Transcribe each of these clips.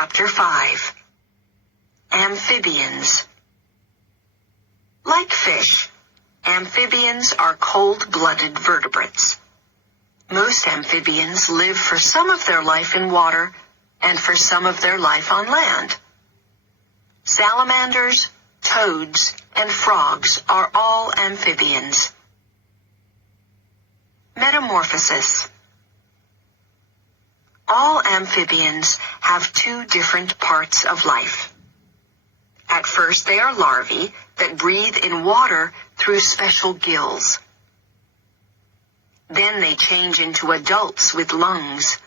Chapter 5. Amphibians. Like fish, amphibians are cold-blooded vertebrates. Most amphibians live for some of their life in water and for some of their life on land. Salamanders, toads, and frogs are all amphibians. Metamorphosis. All amphibians have two different parts of life. At first, they are larvae that breathe in water through special gills. Then they change into adults with lungs.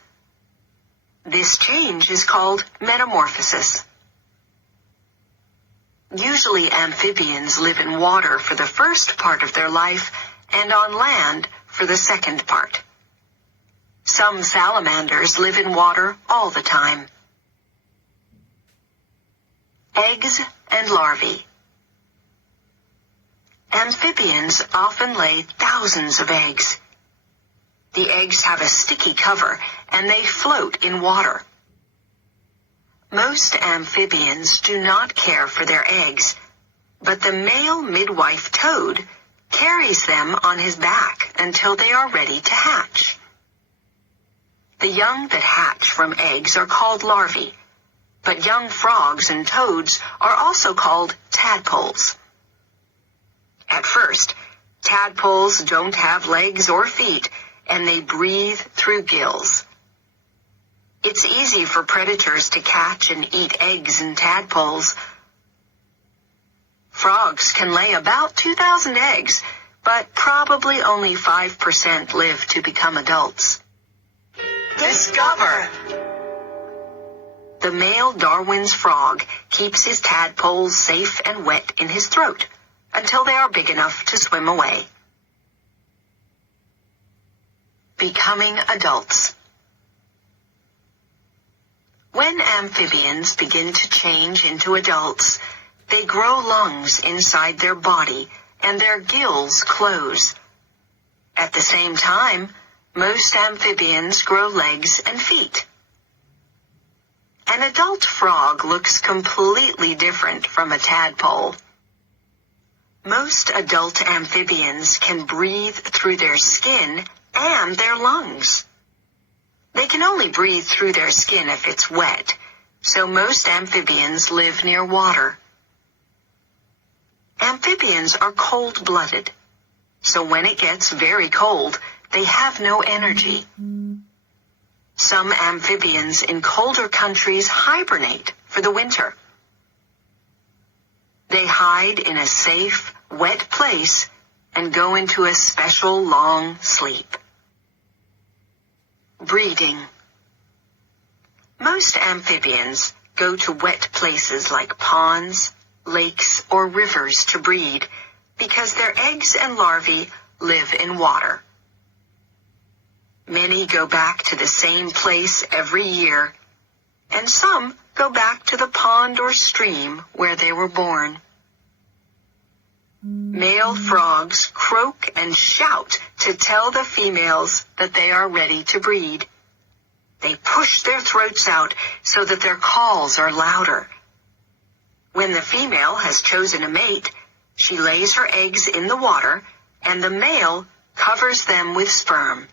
This change is called metamorphosis. Usually, amphibians live in water for the first part of their life and on land for the second part. Some salamanders live in water all the time. Eggs and larvae. Amphibians often lay thousands of eggs. The eggs have a sticky cover and they float in water. Most amphibians do not care for their eggs, but the male midwife toad carries them on his back until they are ready to hatch. The young that hatch from eggs are called larvae, but young frogs and toads are also called tadpoles. At first, tadpoles don't have legs or feet, and they breathe through gills. It's easy for predators to catch and eat eggs and tadpoles. Frogs can lay about 2,000 eggs, but probably only 5% live to become adults. Discover! The male Darwin's frog keeps his tadpoles safe and wet in his throat until they are big enough to swim away. Becoming adults. When amphibians begin to change into adults, they grow lungs inside their body and their gills close. At the same time, most amphibians grow legs and feet. An adult frog looks completely different from a tadpole. Most adult amphibians can breathe through their skin and their lungs. They can only breathe through their skin if it's wet, so most amphibians live near water. Amphibians are cold-blooded, so when it gets very cold, they have no energy. Some amphibians in colder countries hibernate for the winter. They hide in a safe, wet place and go into a special long sleep. Breeding. Most amphibians go to wet places like ponds, lakes, or rivers to breed because their eggs and larvae live in water. Many go back to the same place every year, and some go back to the pond or stream where they were born. Male frogs croak and shout to tell the females that they are ready to breed. They push their throats out so that their calls are louder. When the female has chosen a mate, she lays her eggs in the water, and the male covers them with sperm.